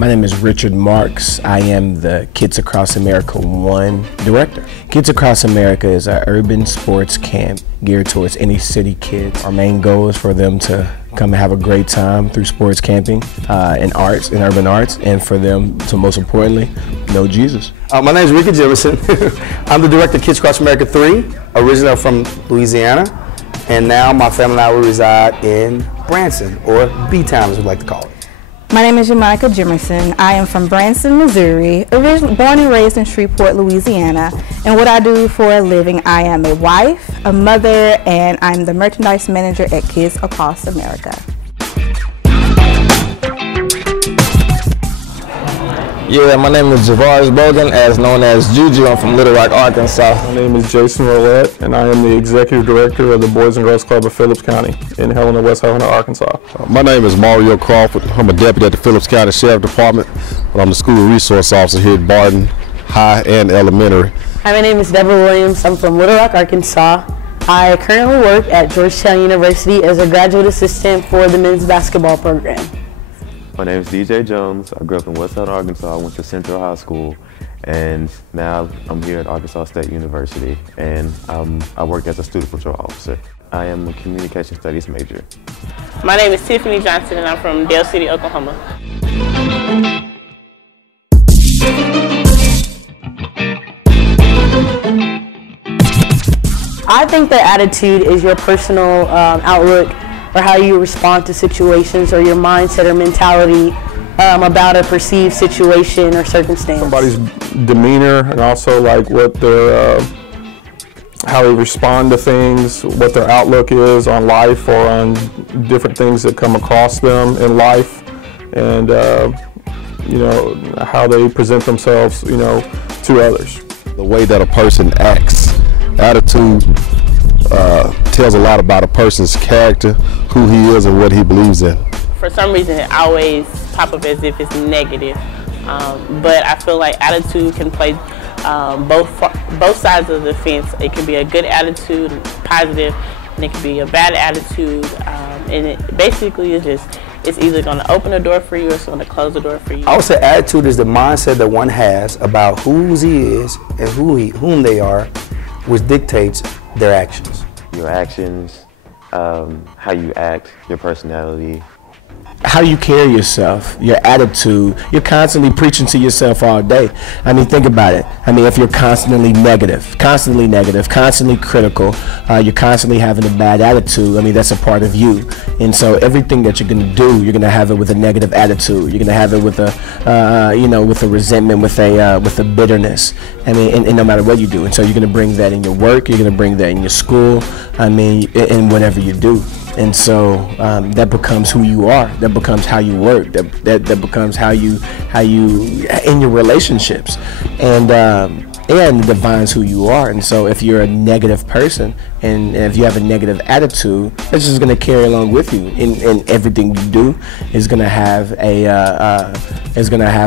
My name is Richard Marks. I am the Kids Across America 1 director. Kids Across America is an urban sports camp geared towards any city kids. Our main goal is for them to come and have a great time through sports camping and arts, and urban arts, and for them to, most importantly, know Jesus. My name is Ricky Jefferson. I'm the director of Kids Across America 3, originally from Louisiana, and now my family and I will reside in Branson, or B-Town as we like to call it. My name is Monica Jimerson. I am from Branson, Missouri, originally born and raised in Shreveport, Louisiana. And what I do for a living, I am a wife, a mother, and I'm the merchandise manager at Kids Across America. Yeah, my name is Zipporah Mondy, as known as Juju. I'm from Little Rock, Arkansas. My name is Jason Roulette, and I am the Executive Director of the Boys and Girls Club of Phillips County in Helena, West Helena, Arkansas. My name is Mario Crawford. I'm a deputy at the Phillips County Sheriff Department, but I'm the School Resource Officer here at Barton High and Elementary. Hi, my name is Deborah Williams. I'm from Little Rock, Arkansas. I currently work at Georgetown University as a graduate assistant for the men's basketball program. My name is DJ Jones. I grew up in West Helena, Arkansas. I went to Central High School, and now I'm here at Arkansas State University, and I work as a student patrol officer. I am a communication studies major. My name is Tiffany Johnson, and I'm from Dale City, Oklahoma. I think that attitude is your personal outlook, or how you respond to situations, or your mindset or mentality about a perceived situation or circumstance. Somebody's demeanor, and also like what their, how they respond to things, what their outlook is on life or on different things that come across them in life, and you know, how they present themselves, you know, to others. The way that a person acts, attitude, tells a lot about a person's character, who he is, and what he believes in. For some reason, it always pops up as if it's negative, but I feel like attitude can play both sides of the fence. It can be a good attitude, positive, and it can be a bad attitude, and it basically is just, it's either going to open a door for you or it's going to close the door for you. I would say attitude is the mindset that one has about whose he is and whom they are, which dictates their actions. Your actions, how you act, your personality. How you carry yourself, your attitude. You're constantly preaching to yourself all day. I mean, think about it. I mean, if you're constantly negative, constantly critical, you're constantly having a bad attitude, I mean, that's a part of you. And so everything that you're going to do, you're going to have it with a negative attitude. You're going to have it with a, you know, with a resentment, with a bitterness. I mean, and no matter what you do. And so you're going to bring that in your work. You're going to bring that in your school. I mean, in whatever you do. And so that becomes who you are. That becomes how you work. That becomes how you in your relationships, and it defines who you are. And so if you're a negative person and if you have a negative attitude, that's just going to carry along with you. And everything you do is going to have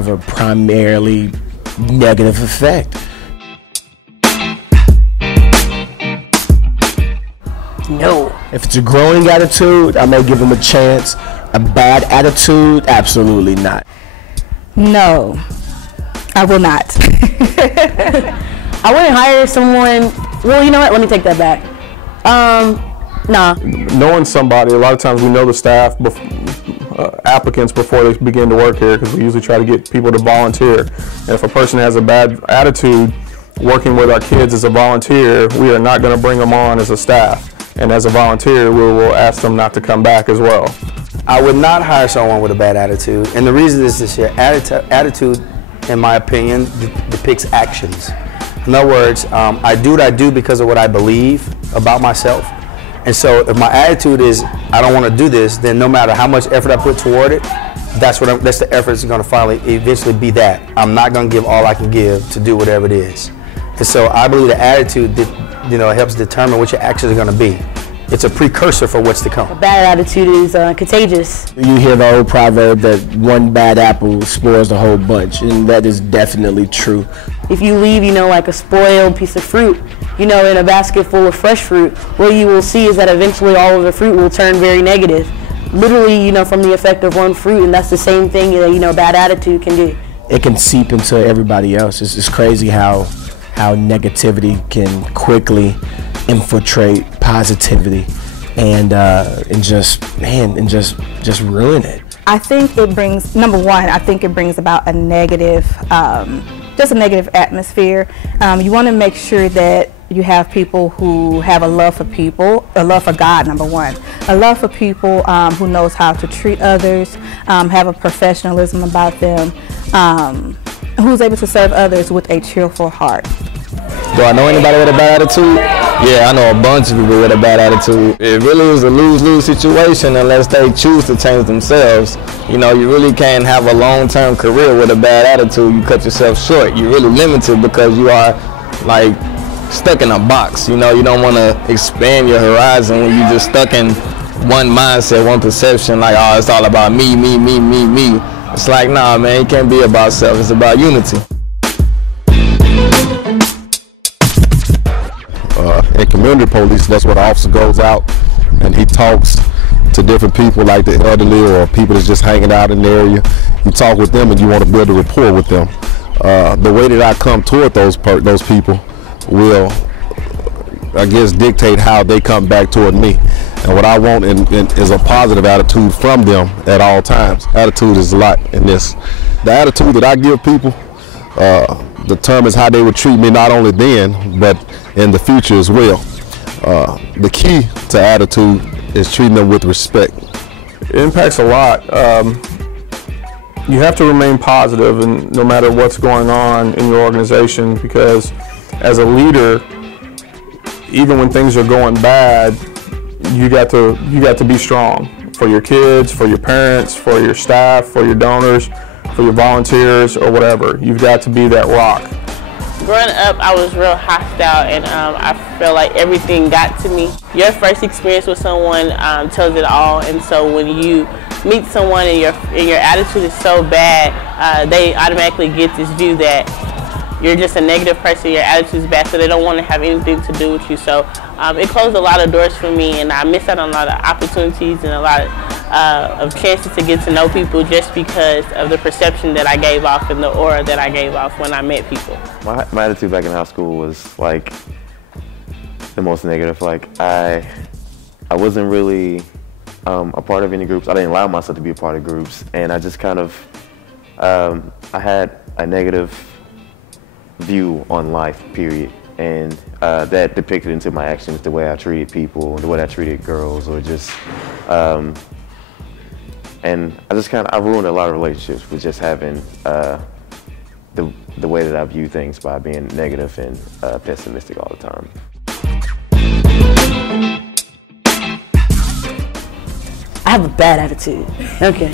a primarily negative effect. No. If it's a growing attitude, I may give them a chance. A bad attitude, absolutely not. No, I will not. I wouldn't hire someone, well, you know what, let me take that back. Nah. Knowing somebody, a lot of times we know the staff, applicants before they begin to work here, because we usually try to get people to volunteer. And if a person has a bad attitude, working with our kids as a volunteer, we are not going to bring them on as a staff. And as a volunteer, we will ask them not to come back as well. I would not hire someone with a bad attitude, and the reason is this: attitude, in my opinion, depicts actions. In other words, I do what I do because of what I believe about myself. And so if my attitude is, I don't want to do this, then no matter how much effort I put toward it, that's the effort that's going to eventually be that. I'm not going to give all I can give to do whatever it is. And so I believe the attitude that, you know, helps determine what your actions are going to be. It's a precursor for what's to come. A bad attitude is contagious. You hear the old proverb that one bad apple spoils the whole bunch, and that is definitely true. If you leave, you know, like a spoiled piece of fruit, you know, in a basket full of fresh fruit, what you will see is that eventually all of the fruit will turn very negative. literally, from the effect of one fruit, and that's the same thing that, bad attitude can do. It can seep into everybody else. It's crazy how negativity can quickly infiltrate positivity and just ruin it. I think it brings, number one, I think it brings about a negative, just a negative atmosphere. You want to make sure that you have people who have a love for people, a love for God, number one, a love for people who knows how to treat others, have a professionalism about them, who's able to serve others with a cheerful heart. Do I know anybody with a bad attitude? Yeah, I know a bunch of people with a bad attitude. It really is a lose-lose situation unless they choose to change themselves. You really can't have a long-term career with a bad attitude. You cut yourself short. You're really limited because you are like stuck in a box. You don't want to expand your horizon when you're just stuck in one mindset, one perception, like, oh, it's all about me, me, me, me, me. It's like, nah, man, it can't be about self. It's about unity. In community police, that's where the officer goes out and he talks to different people like the elderly or people that's just hanging out in the area. You talk with them and you want to build a rapport with them. The way that I come toward those people will, I guess, dictate how they come back toward me. And what I want is a positive attitude from them at all times. Attitude is a lot in this. The attitude that I give people determines how they would treat me not only then, but in the future as well. The key to attitude is treating them with respect. It impacts a lot. You have to remain positive, and no matter what's going on in your organization, because as a leader, even when things are going bad, you got to be strong for your kids, for your parents, for your staff, for your donors, for your volunteers, or whatever. You've got to be that rock. Growing up, I was real hostile, and I felt like everything got to me. Your first experience with someone tells it all, and so when you meet someone and your attitude is so bad, they automatically get this view that you're just a negative person, your attitude is bad, so they don't want to have anything to do with you. So it closed a lot of doors for me, and I missed out on a lot of opportunities and a lot of chances to get to know people just because of the perception that I gave off and the aura that I gave off when I met people. My attitude back in high school was like the most negative. Like I wasn't really a part of any groups. I didn't allow myself to be a part of groups, and I just kind of I had a negative view on life, period, and that depicted into my actions, the way I treated people, the way I treated girls, or just and I ruined a lot of relationships with just having the way that I view things by being negative and pessimistic all the time. I have a bad attitude. Okay.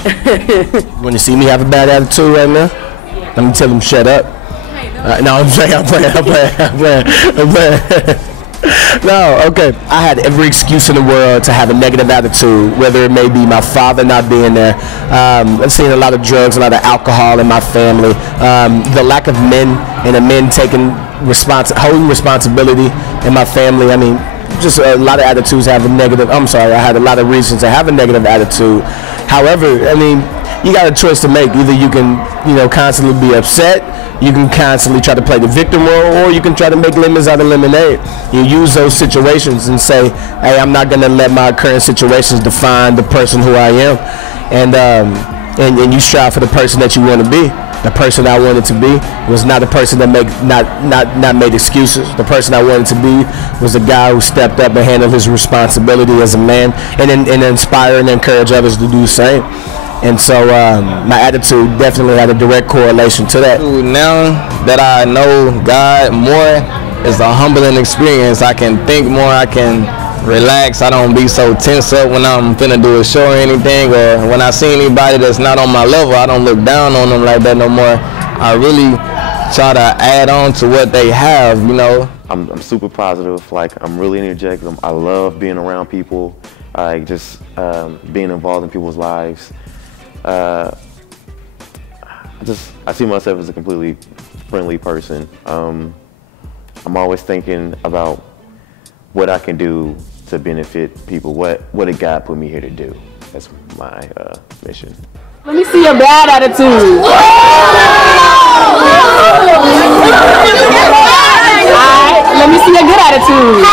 When you see me have a bad attitude right now, let me tell them shut up. No, I'm playing. No, okay. I had every excuse in the world to have a negative attitude, whether it may be my father not being there. I've seen a lot of drugs, a lot of alcohol in my family. The lack of men and the men taking holding responsibility in my family. I mean, just a lot of attitudes have a negative. I had a lot of reasons to have a negative attitude. However, I mean, you got a choice to make. Either you can, constantly be upset, you can constantly try to play the victim role, or you can try to make lemons out of lemonade. You use those situations and say, hey, I'm not going to let my current situations define the person who I am. And you strive for the person that you want to be. The person I wanted to be was not a person that not made excuses. The person I wanted to be was a guy who stepped up and handled his responsibility as a man, and inspire and encourage others to do the same. And so my attitude definitely had a direct correlation to that. Now that I know God more, it's a humbling experience. I can think more, I can relax. I don't be so tense up when I'm finna do a show or anything, or when I see anybody that's not on my level, I don't look down on them like that no more. I really try to add on to what they have, I'm super positive. Like, I'm really energetic. I love being around people, just being involved in people's lives. I see myself as a completely friendly person. I'm always thinking about what I can do to benefit people. What did God put me here to do? That's my mission. Let me see your bad attitude. Alright, let me see your good attitude.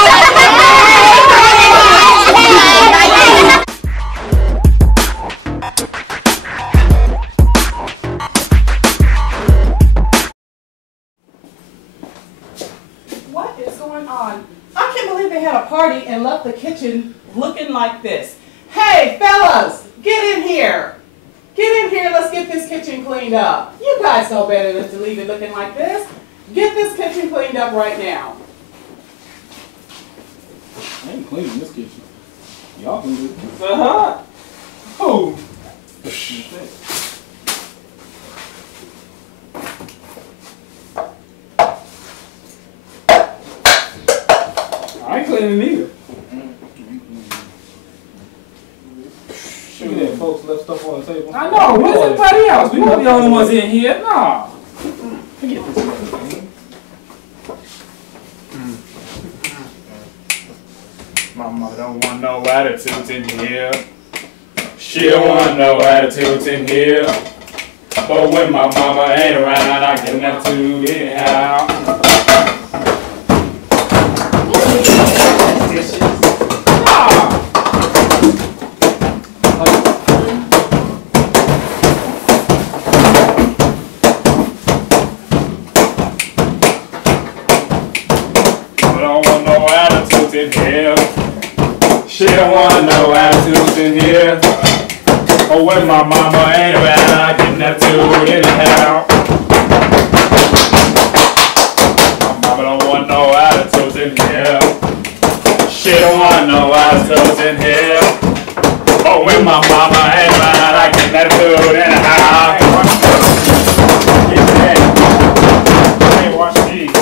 What is going on? I can't believe they had a party and left the kitchen looking like this. Hey, fellas, get in here. Get in here, let's get this kitchen cleaned up. You guys know better than to leave it looking like this. Get this kitchen cleaned up right now. I ain't cleaning this kitchen. Y'all can do it. Uh-huh. Oh. I ain't cleaning it either. Look at that, folks left stuff on the table. I know, where's everybody else? We won't be the only ones in here. Nah. Forget this thing. My mother don't want no attitudes in here. She don't want no attitudes in here. But when my mama ain't around, I get an attitude anyhow. She don't want no attitudes in here. Oh, when my mama ain't around, I get an attitude anyhow. My mama don't want no attitudes in here. She don't want no attitudes in here. Oh, when my mama ain't around, I get an attitude anyhow. Hey, watch these.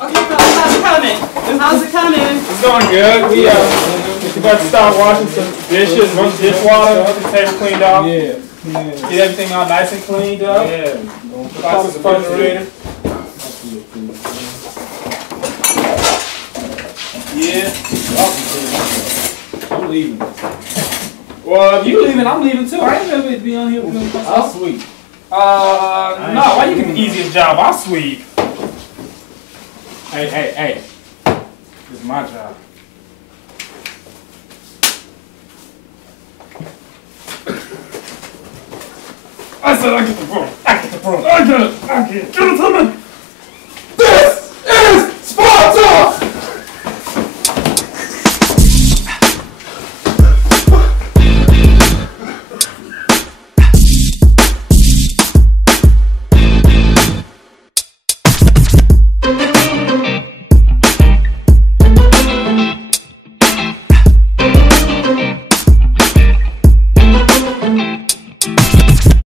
Okay, fellas, how's it coming? How's it coming? It's going good. We about to start washing some dishes, run the dishwater, get the table cleaned off. Yeah. Get everything all nice and cleaned up. Yeah. Box the refrigerator. Yeah. I'm leaving. Well, if you leaving, I'm leaving too. I ain't gonna be on here. I'll sweep. No, why you get the easiest job? I'll sweep. Hey. This is my job. I said I get the broom. I get the broom. I get it. Give it to me.